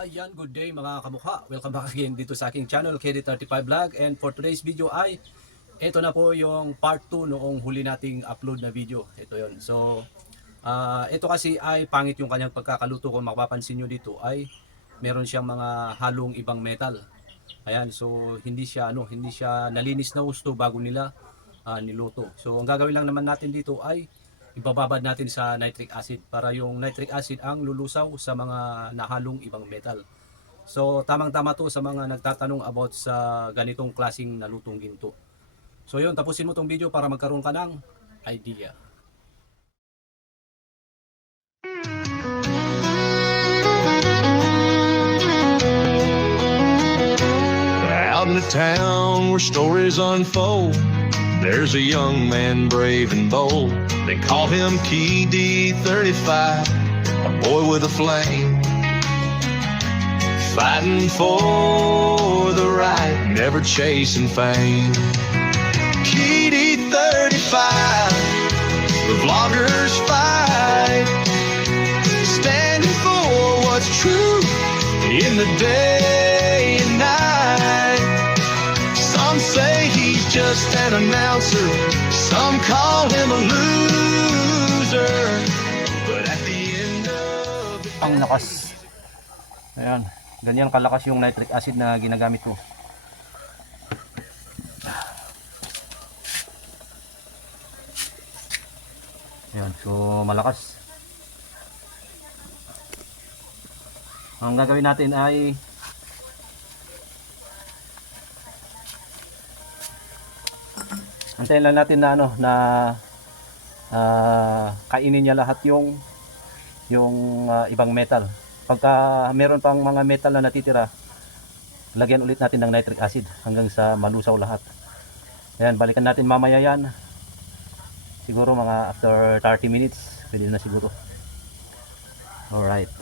Ayan, good day mga kamukha. Welcome back again dito sa aking channel, KD35 Vlog. And for today's video ay, ito na po yung part 2 noong huli nating upload na video. Ito yon. So, ah, ito kasi ay pangit yung kanyang pagkakaluto. Kung mapapansin nyo dito ay meron siyang mga halong ibang metal. Ayan, so hindi siya ano, hindi siya nalinis na gusto bago nila ah, niluto. So, ang gagawin lang naman natin dito ay ibababad natin sa nitric acid para yung nitric acid ang lulusaw sa mga nahalong ibang metal. So tamang-tama to sa mga nagtatanong about sa ganitong klasing nalutong ginto. So yun, tapusin mo tong video para magkaroon ka ng idea. Out in the town where stories unfold, there's a young man brave and bold. They call him KD35, a boy with a flame. Fighting for the right, never chasing fame. KD35, the vloggers fight, standing for what's true in the day just an announcer, some call him a loser. But at the end of the Ang lakas. Ayan, ganyan kalakas yung nitric acid na ginagamit ko. Ayan, so malakas. Ang gagawin natin ay Antayin lang natin na ano na ah, kainin niya lahat yung yung ah, ibang metal. Pagka meron pang mga metal na natitira, lagyan ulit natin ng nitric acid hanggang sa malusaw lahat. Ayan, balikan natin mamaya yan. Siguro mga after 30 minutes, pwede na siguro. Alright.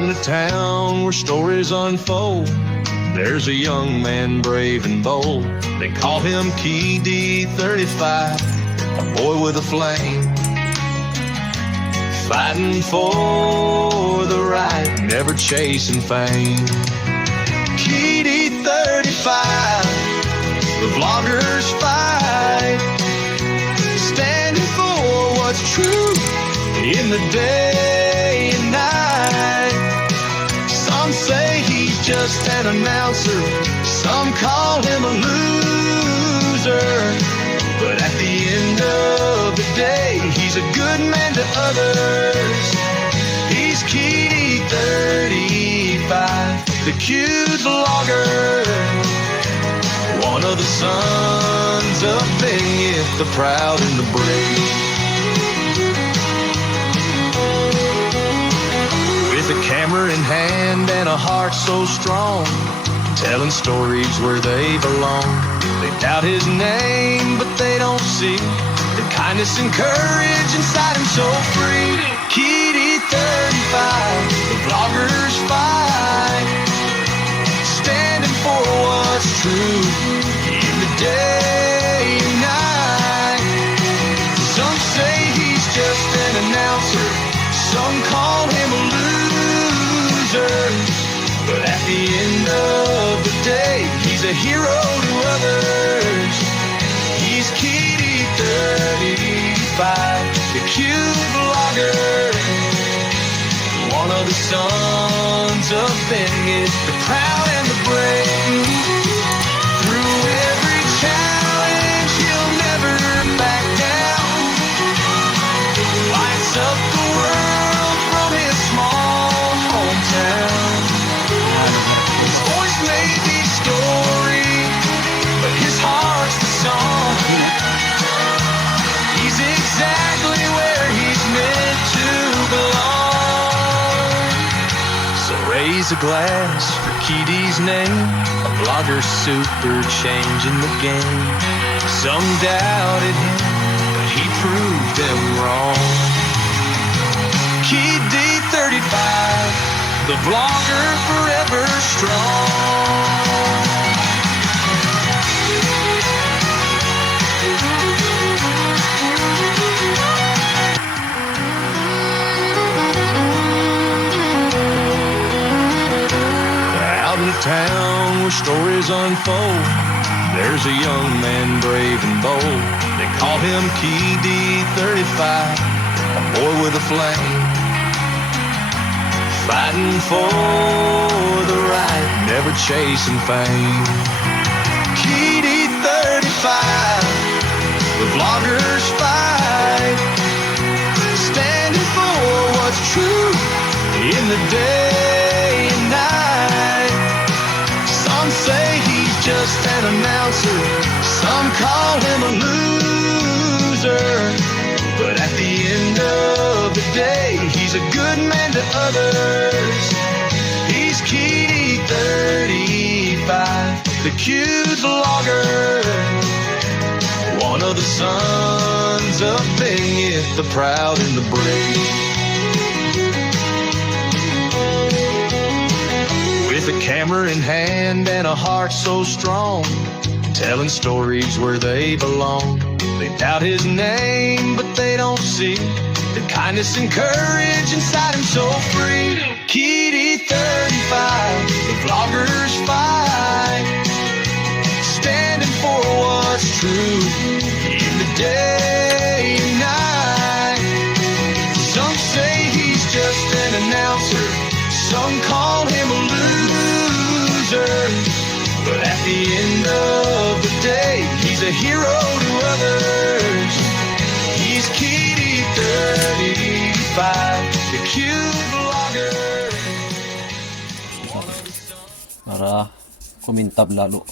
Out in the town where stories unfold, there's a young man brave and bold. They call him KD35, a boy with a flame. Fighting for the right, never chasing fame. KD35, the vloggers fight, standing for what's true in the day just an announcer, some call him a loser. But at the end of the day, he's a good man to others. He's Kitty 35, the cute vlogger. One of the sons of Bingit, the proud and the brave. A camera in hand and a heart so strong, telling stories where they belong. They doubt his name, but they don't see the kindness and courage inside him so free. Kitty 35, the vloggers fight, standing for what's true in the day and night. Some say he's just an announcer, some call the end of the day, he's a hero to others. He's Kitty 35, the cute vlogger. One of the sons of Bennett, the proud and the brave. Raise a glass for KD's name. A blogger super changing the game. Some doubted him, but he proved them wrong. KD 35, the blogger forever strong. Town where stories unfold, there's a young man brave and bold. They call him KD 35, a boy with a flame. Fighting for the right, never chasing fame. KD 35, the vloggers fight, standing for what's true in the day just an announcer, some call him a loser. But at the end of the day, he's a good man to others. He's Kitty 35, the cute vlogger. One of the sons of Bingit, the proud and the brave. A camera in hand and a heart so strong, telling stories where they belong. They doubt his name, but they don't see the kindness and courage inside him so free. Kitty 35, the vloggers fight, standing for what's true in the day and night. Some say he's just an announcer, some call him a loser. But at the end of the day, he's a hero to others. He's Kitty 35, the cute vlogger. Para kumintab lalo.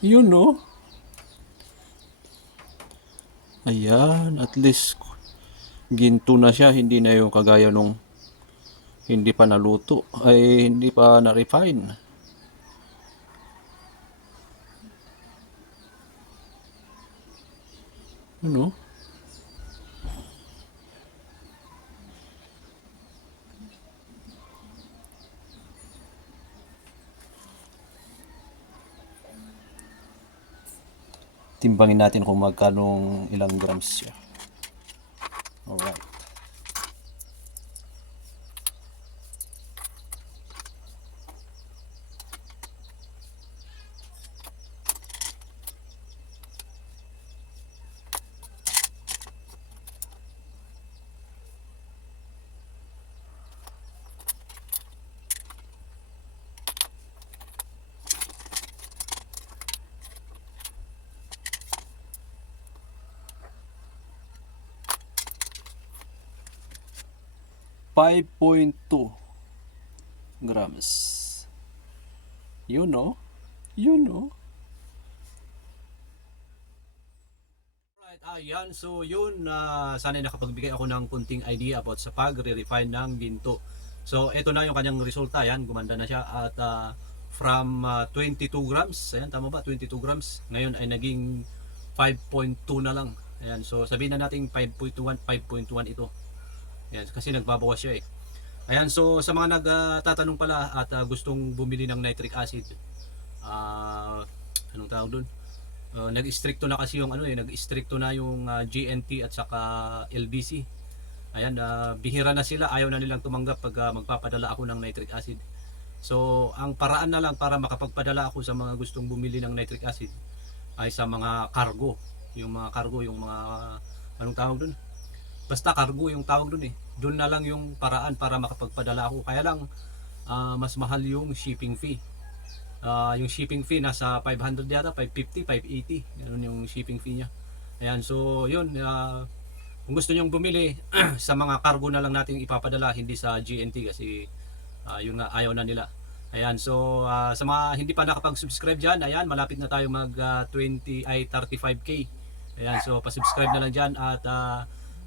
Yun no. Ayan, at least ginto na siya, hindi na yung kagaya nung hindi pa naluto, ay hindi pa na-refine. Ano? Timbangin natin kung magkanong ilang grams siya. Alright. Five point two grams. You know? You know? Right, ayan. So yun, na sana nakapagbigay ako ng kunting idea about sa pagre-refine ng ginto. So ito na yung kanyang resulta. Ayan, gumanda na siya at ah, from ah, 22 grams, ayan tama ba? 22 grams. Ngayon ay naging 5.2 na lang. Ayan, so sabihin na natin 5.21, 5.1 ito. Ayan, kasi nagbabawas siya eh. Ayan, so sa mga nagtatanong pala at ah, gustong bumili ng nitric acid, ah anong tawag doon? Uh, nag-stricto na kasi yung ano eh, nag-stricto na yung ah, GNT at saka LBC. Ayan, ah, bihira na sila, ayaw na nilang tumanggap pag ah, magpapadala ako ng nitric acid. So, ang paraan na lang para makapagpadala ako sa mga gustong bumili ng nitric acid ay sa mga cargo. Yung mga cargo, yung mga anong tawag doon? Basta cargo yung tawag doon eh. Doon na lang yung paraan para makapagpadala ako. Kaya lang ah, mas mahal yung shipping fee. Ah, yung shipping fee nasa 500 yata, 550, 580. Ganun yung shipping fee niya. Ayan, so yun. ah, kung gusto nyong bumili, sa mga cargo na lang natin ipapadala, hindi sa GNT kasi ah, yun nga, ayaw na nila. Ayan, so ah, sa mga hindi pa nakapag-subscribe dyan, ayan, malapit na tayo mag ah, 20 ay 35k. Ayan, so pa-subscribe na lang dyan at ah,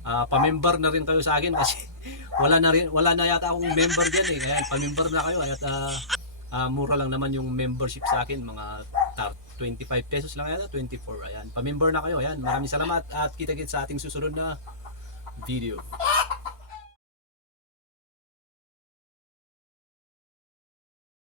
ah, pa-member na rin kayo sa akin kasi wala na rin wala na yata akong member diyan eh. Ayan, pa-member na kayo at ah, ah, mura lang naman yung membership sa akin, mga tar- 25 pesos lang yata, 24. Ayan, pa-member na kayo. Ayan, maraming salamat at kita-kits sa ating susunod na video.